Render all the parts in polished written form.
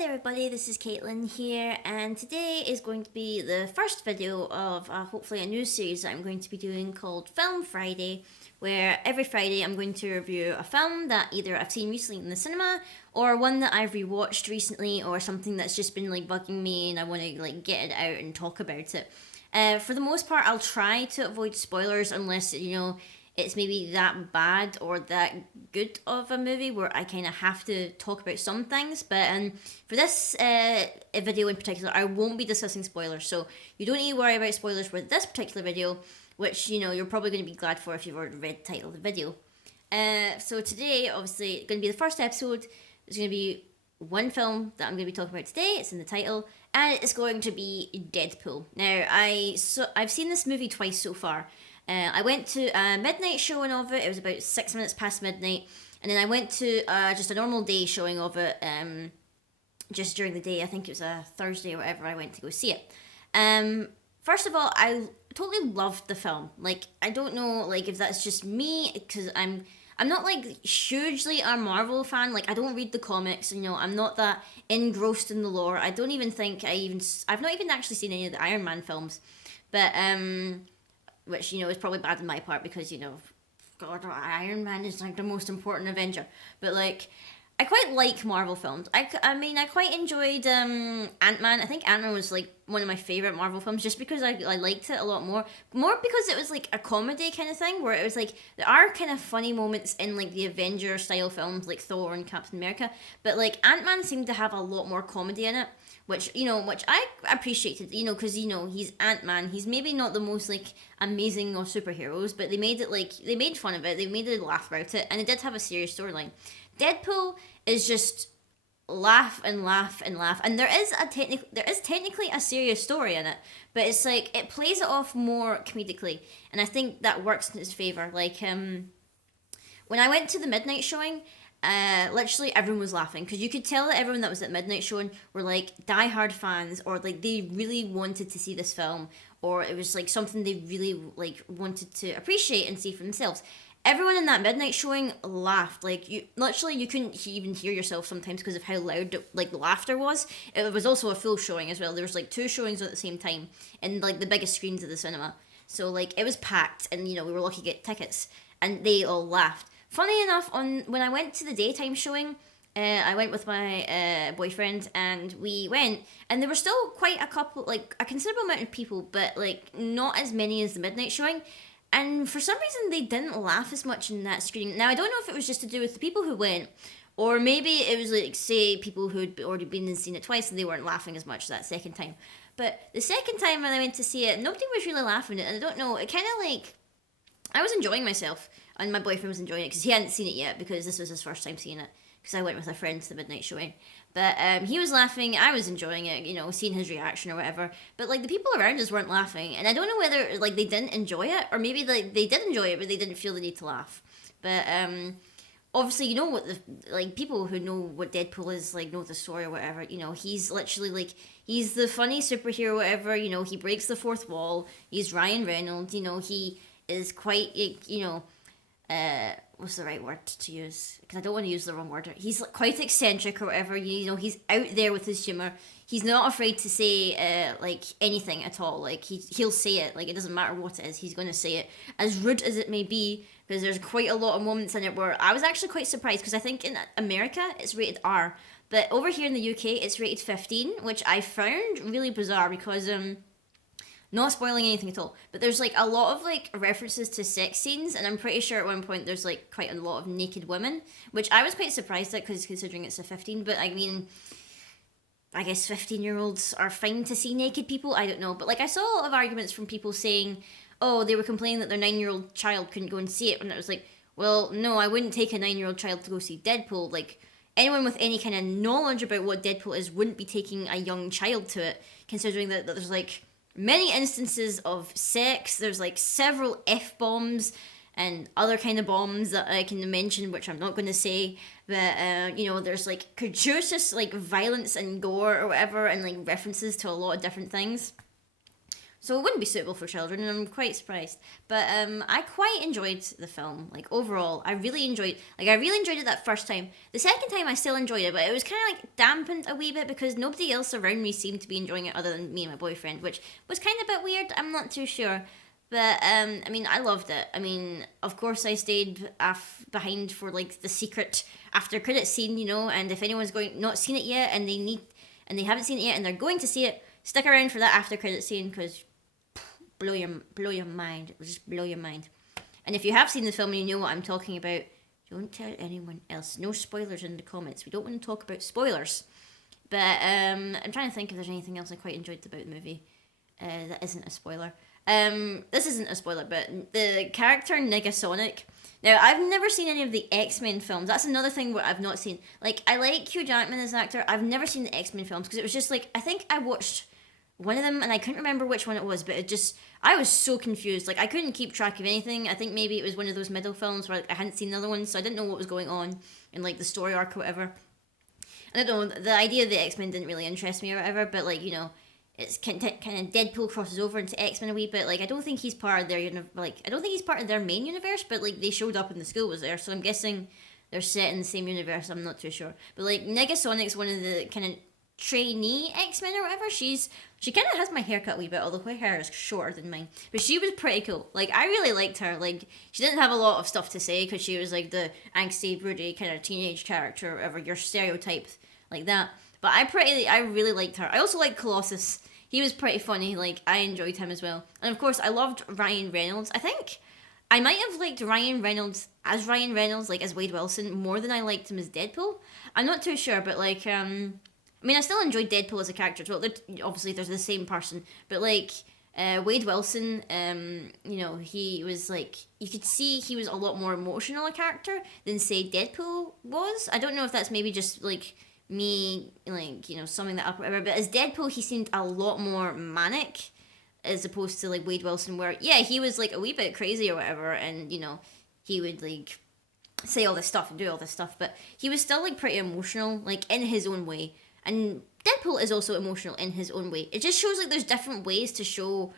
there everybody, this is Caitlin here, and today is going to be the first video of hopefully a new series that I'm going to be doing called Film Friday, where every Friday I'm going to review a film that either I've seen recently in the cinema, or one that I've rewatched recently, or something that's just been bugging me and I want to get it out and talk about it. For the most part, I'll try to avoid spoilers unless, it's maybe that bad or that good of a movie where I kind of have to talk about some things. But for this video in particular, I won't be discussing spoilers. So you don't need to worry about spoilers for this particular video, which, you're probably going to be glad for if you've already read the title of the video. So today, obviously, going to be the first episode. There's going to be one film that I'm going to be talking about today. It's in the title, and it's going to be Deadpool. Now, I've seen this movie twice so far. I went to a midnight showing of it. It was about 6 minutes past midnight. And then I went to just a normal day showing of it just during the day. I think it was a Thursday or whatever. I went to go see it. First of all, I totally loved the film. I don't know if that's just me, because I'm not hugely a Marvel fan. I don't read the comics. I'm not that engrossed in the lore. I don't even think I've not even actually seen any of the Iron Man films. But which is probably bad on my part, because God, Iron Man is the most important Avenger. But I quite like Marvel films. I mean, I quite enjoyed Ant-Man. I think Ant-Man was one of my favorite Marvel films, just because I liked it a lot more because it was a comedy kind of thing, where it was there are kind of funny moments in the Avenger style films like Thor and Captain America, but Ant-Man seemed to have a lot more comedy in it, which I appreciated, because he's Ant-Man. He's maybe not the most amazing of superheroes, but they made it they made fun of it, they made it laugh about it, and it did have a serious storyline. Deadpool is just laugh and laugh and laugh, and there is technically a serious story in it, but it's it plays it off more comedically, and I think that works in its favor. When I went to the midnight showing, literally everyone was laughing, because you could tell that everyone that was at midnight showing were diehard fans, or they really wanted to see this film, or it was something they really wanted to appreciate and see for themselves. Everyone in that midnight showing laughed. You couldn't even hear yourself sometimes because of how loud the laughter was. It was also a full showing as well. There was two showings at the same time in the biggest screens of the cinema. So it was packed, and we were lucky to get tickets, and they all laughed. Funny enough, when I went to the daytime showing, I went with my boyfriend, and we went, and there were still quite a considerable amount of people, but not as many as the midnight showing. And for some reason, they didn't laugh as much in that screening. Now, I don't know if it was just to do with the people who went, or maybe it was say people who'd already been and seen it twice, and they weren't laughing as much that second time. But the second time when I went to see it, nobody was really laughing at it, and I don't know, it kind of I was enjoying myself, and my boyfriend was enjoying it, because he hadn't seen it yet, because this was his first time seeing it, because I went with a friend to the midnight showing. But he was laughing, I was enjoying it, seeing his reaction or whatever. But the people around us weren't laughing, and I don't know whether they didn't enjoy it, or maybe they did enjoy it, but they didn't feel the need to laugh. But obviously, what the people who know what Deadpool is know the story or whatever. He's literally he's the funny superhero, whatever. He breaks the fourth wall. He's Ryan Reynolds. He is quite what's the right word to use? Because I don't want to use the wrong word. He's quite eccentric or whatever. He's out there with his humor. He's not afraid to say anything at all. He'll say it. It doesn't matter what it is. He's going to say it, as rude as it may be. Because there's quite a lot of moments in it where I was actually quite surprised. Because I think in America it's rated R, but over here in the UK it's rated 15, which I found really bizarre, because not spoiling anything at all, but there's a lot of references to sex scenes, and I'm pretty sure at one point there's quite a lot of naked women, which I was quite surprised at, because considering it's a 15. But I mean, I guess 15-year-olds are fine to see naked people. I don't know, but I saw a lot of arguments from people saying, oh, they were complaining that their 9-year-old child couldn't go and see it, and it was well, no, I wouldn't take a 9-year-old child to go see Deadpool. Anyone with any kind of knowledge about what Deadpool is wouldn't be taking a young child to it, considering that there's many instances of sex. There's several F-bombs and other kind of bombs that I can mention, which I'm not going to say. But there's gratuitous violence and gore or whatever, and references to a lot of different things. so it wouldn't be suitable for children, and I'm quite surprised. But I quite enjoyed the film. Like overall, I really enjoyed it that first time. The second time, I still enjoyed it, but it was kind of like dampened a wee bit because nobody else around me seemed to be enjoying it other than me and my boyfriend, which was kind of a bit weird. I'm not too sure. But I mean, I loved it. I mean, of course, I stayed behind for like the secret after credit scene, you know. And if anyone's not seen it yet, and they haven't seen it yet, and they're going to see it, stick around for that after credit scene because blow your mind. It will just blow your mind. And if you have seen the film and you know what I'm talking about, don't tell anyone else. No spoilers in the comments. We don't want to talk about spoilers. But I'm trying to think if there's anything else I quite enjoyed about the movie that isn't a spoiler. This isn't a spoiler, but the character Negasonic. Now, I've never seen any of the X-Men films. That's another thing what I've not seen. Like, I like Hugh Jackman as an actor. I've never seen the X-Men films because it was just like, I think I watched one of them and I couldn't remember which one it was, but I was so confused. Like, I couldn't keep track of anything. I think maybe it was one of those middle films where I hadn't seen the other one, so I didn't know what was going on in, like, the story arc or whatever. I don't know, the idea of the X-Men didn't really interest me or whatever, but, like, you know, it's kind of Deadpool crosses over into X-Men a wee bit. Like, I don't think he's part of their I don't think he's part of their main universe, but like they showed up and the school was there, so I'm guessing they're set in the same universe. I'm not too sure, but like Negasonic's one of the kind of trainee X-Men or whatever. She kind of has my haircut a wee bit, although her hair is shorter than mine. But she was pretty cool. Like, I really liked her. Like, she didn't have a lot of stuff to say because she was like the angsty, broody kind of teenage character or whatever, your stereotype like that. But I really liked her. I also like Colossus. He was pretty funny. Like, I enjoyed him as well. And of course, I loved Ryan Reynolds. I think I might have liked Ryan Reynolds, like as Wade Wilson, more than I liked him as Deadpool. I'm not too sure, but like, I mean, I still enjoyed Deadpool as a character as well. Obviously, they're the same person, but like, Wade Wilson, you know, he was like, you could see he was a lot more emotional a character than say Deadpool was. I don't know if that's maybe just like me, like, you know, summing that up or whatever, but as Deadpool, he seemed a lot more manic as opposed to like Wade Wilson, where yeah, he was like a wee bit crazy or whatever, and you know, he would like say all this stuff and do all this stuff, but he was still like pretty emotional, like in his own way. And Deadpool is also emotional in his own way. It just shows like there's different ways to show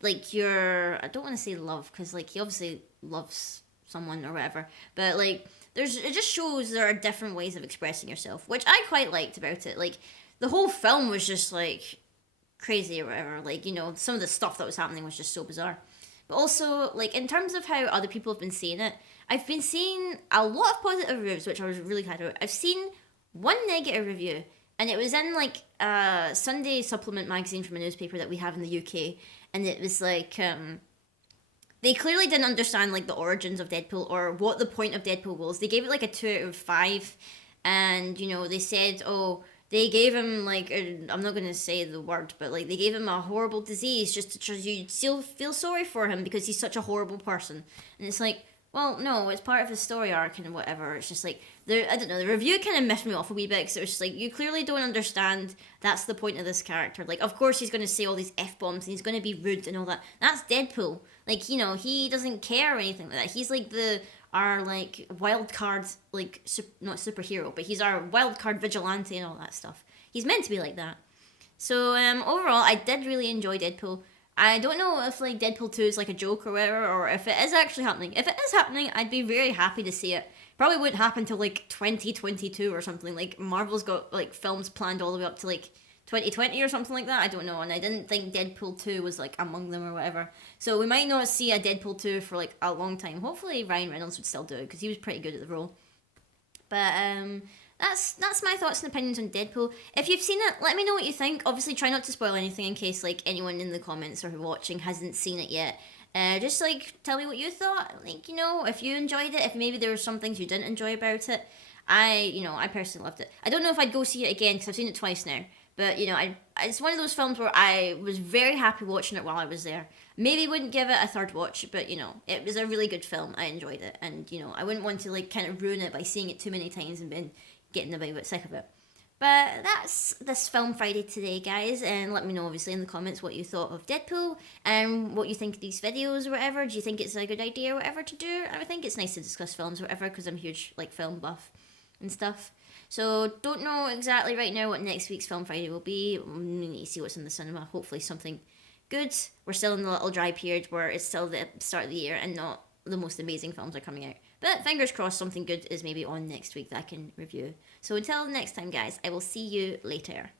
like your, I don't want to say love because like he obviously loves someone or whatever, but like it just shows there are different ways of expressing yourself, which I quite liked about it. Like, the whole film was just, like, crazy or whatever. Like, you know, some of the stuff that was happening was just so bizarre. But also, like, in terms of how other people have been seeing it, I've been seeing a lot of positive reviews, which I was really glad about. I've seen one negative review, and it was in, like, a Sunday supplement magazine from a newspaper that we have in the UK, and it was, like, they clearly didn't understand like the origins of Deadpool or what the point of Deadpool was. They gave it like a 2 out of 5, and you know, they said, oh, they gave him like I'm not gonna say the word, but like they gave him a horrible disease just to you still feel sorry for him because he's such a horrible person. And it's like, well, no, it's part of his story arc and whatever. It's just like, I don't know, the review kind of messed me off a wee bit because it was just like, you clearly don't understand that's the point of this character. Like, of course he's going to say all these F-bombs and he's going to be rude and all that. That's Deadpool. Like, you know, he doesn't care or anything like that. He's like our like wild card, like, not superhero, but he's our wild card vigilante and all that stuff. He's meant to be like that. So, overall, I did really enjoy Deadpool. I don't know if like Deadpool 2 is like a joke or whatever, or if it is actually happening. If it is happening, I'd be very happy to see it. Probably wouldn't happen till like 2022 or something. Like, Marvel's got like films planned all the way up to like 2020 or something like that. I don't know, and I didn't think Deadpool 2 was like among them or whatever. So we might not see a Deadpool 2 for like a long time. Hopefully Ryan Reynolds would still do it because he was pretty good at the role. But that's my thoughts and opinions on Deadpool. If you've seen it, let me know what you think. Obviously, try not to spoil anything in case like anyone in the comments or watching hasn't seen it yet. Just like tell me what you thought. Like, you know, if you enjoyed it, if maybe there were some things you didn't enjoy about it. I personally loved it. I don't know if I'd go see it again because I've seen it twice now. But you know, it's one of those films where I was very happy watching it while I was there. Maybe wouldn't give it a third watch, but you know, it was a really good film. I enjoyed it, and you know, I wouldn't want to like kind of ruin it by seeing it too many times and then getting a bit sick of it. But that's this Film Friday today, guys, and let me know obviously in the comments what you thought of Deadpool and what you think of these videos or whatever. Do you think it's a good idea or whatever to do? I think it's nice to discuss films or whatever because I'm a huge like film buff and stuff. So don't know exactly right now what next week's Film Friday will be. We need to see what's in the cinema. Hopefully something good. We're still in the little dry period where it's still the start of the year and not the most amazing films are coming out. But fingers crossed something good is maybe on next week that I can review. So until next time, guys, I will see you later.